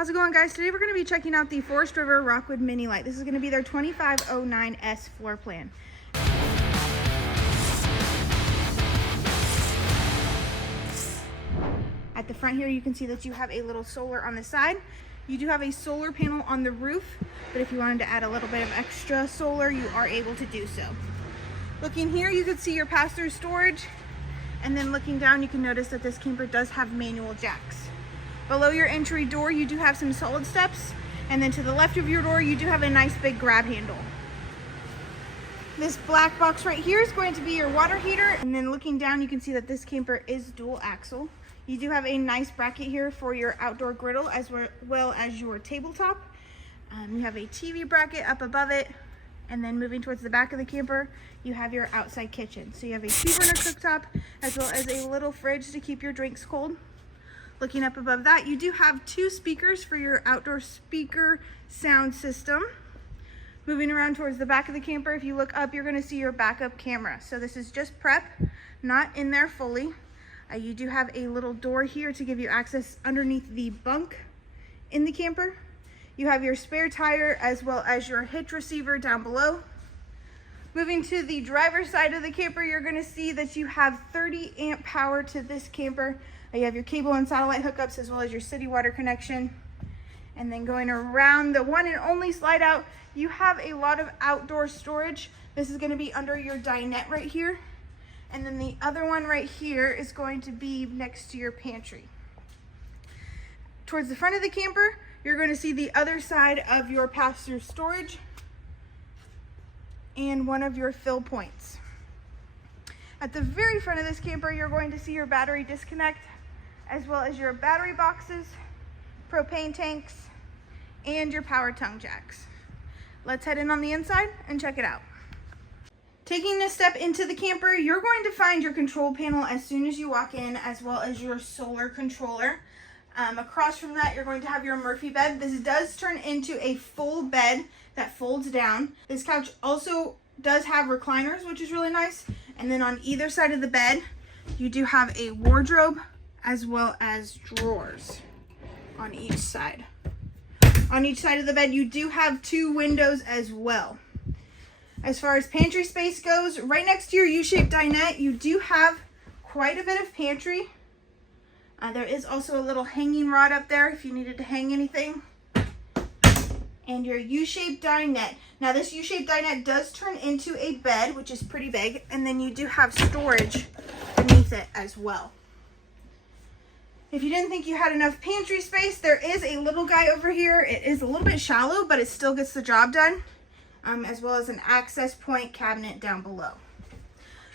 How's it going, guys? Today we're going to be checking out the Forest River Rockwood Mini Lite. This is going to be their 2509S floor plan. At the front here, you can see that you have a little solar on the side. You do have a solar panel on the roof, but if you wanted to add a little bit of extra solar, you are able to do so. Looking here, you can see your pass-through storage, and then looking down, you can notice that this camper does have manual jacks. Below your entry door, you do have some solid steps, and then to the left of your door, you do have a nice big grab handle. This black box right here is going to be your water heater, and then looking down, you can see that this camper is dual axle. You do have a nice bracket here for your outdoor griddle as well as your tabletop. You have a TV bracket up above it, and then moving towards the back of the camper, you have your outside kitchen. So you have a 2-burner cooktop as well as a little fridge to keep your drinks cold. Looking up above that, you do have 2 speakers for your outdoor speaker sound system. Moving around towards the back of the camper, if you look up, you're going to see your backup camera. So this is just prep, not in there fully. You do have a little door here to give you access underneath the bunk in the camper. You have your spare tire as well as your hitch receiver down below. Moving to the driver's side of the camper, you're going to see that you have 30 amp power to this camper. You have your cable and satellite hookups as well as your city water connection. And then going around the one and only slide out, you have a lot of outdoor storage. This is going to be under your dinette right here. And then the other one right here is going to be next to your pantry. Towards the front of the camper, you're going to see the other side of your pass-through storage and one of your fill points. At the very front of this camper, you're going to see your battery disconnect as well as your battery boxes, propane tanks, and your power tongue jacks. Let's head in on the inside and check it out. Taking a step into the camper, you're going to find your control panel as soon as you walk in, as well as your solar controller. Across from that, you're going to have your Murphy bed. This does turn into a full bed that folds down. This couch also does have recliners, which is really nice. And then on either side of the bed, you do have a wardrobe as well as drawers on each side. On each side of the bed, you do have 2 windows as well. As far as pantry space goes, right next to your U-shaped dinette, you do have quite a bit of pantry. There is also a little hanging rod up there if you needed to hang anything. And your U-shaped dinette. Now this U-shaped dinette does turn into a bed, which is pretty big, and then you do have storage beneath it as well. If you didn't think you had enough pantry space, there is a little guy over here. It is a little bit shallow, but it still gets the job done. As well as an access point cabinet down below.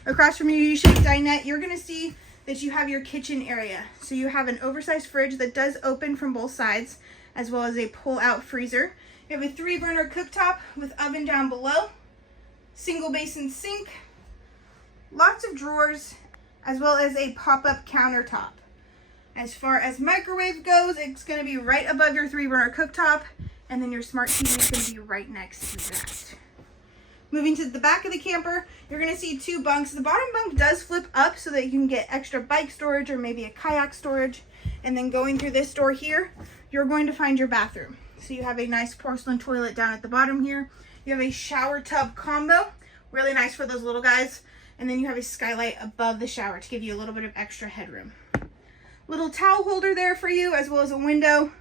Across from your U-shaped dinette, you're going to see that you have your kitchen area. So you have an oversized fridge that does open from both sides, as well as a pull-out freezer. You have a 3-burner cooktop with oven down below, single basin sink, lots of drawers, as well as a pop-up countertop. As far as microwave goes, it's going to be right above your 3-burner cooktop, and then your smart TV is going to be right next to that. Moving to the back of the camper, you're going to see 2 bunks. The bottom bunk does flip up so that you can get extra bike storage or maybe a kayak storage. And then going through this door here, you're going to find your bathroom. So you have a nice porcelain toilet down at the bottom here. You have a shower tub combo, really nice for those little guys. And then you have a skylight above the shower to give you a little bit of extra headroom. Little towel holder there for you, as well as a window.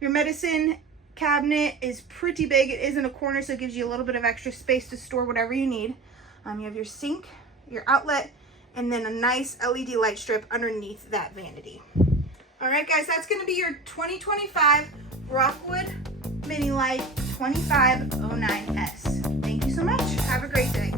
Your medicine cabinet is pretty big. It is in a corner, so it gives you a little bit of extra space to store whatever you need. You have your sink, your outlet, and then a nice LED light strip underneath that vanity. All right, guys, that's going to be your 2025 Rockwood Mini Lite 2509S. Thank you so much. Have a great day.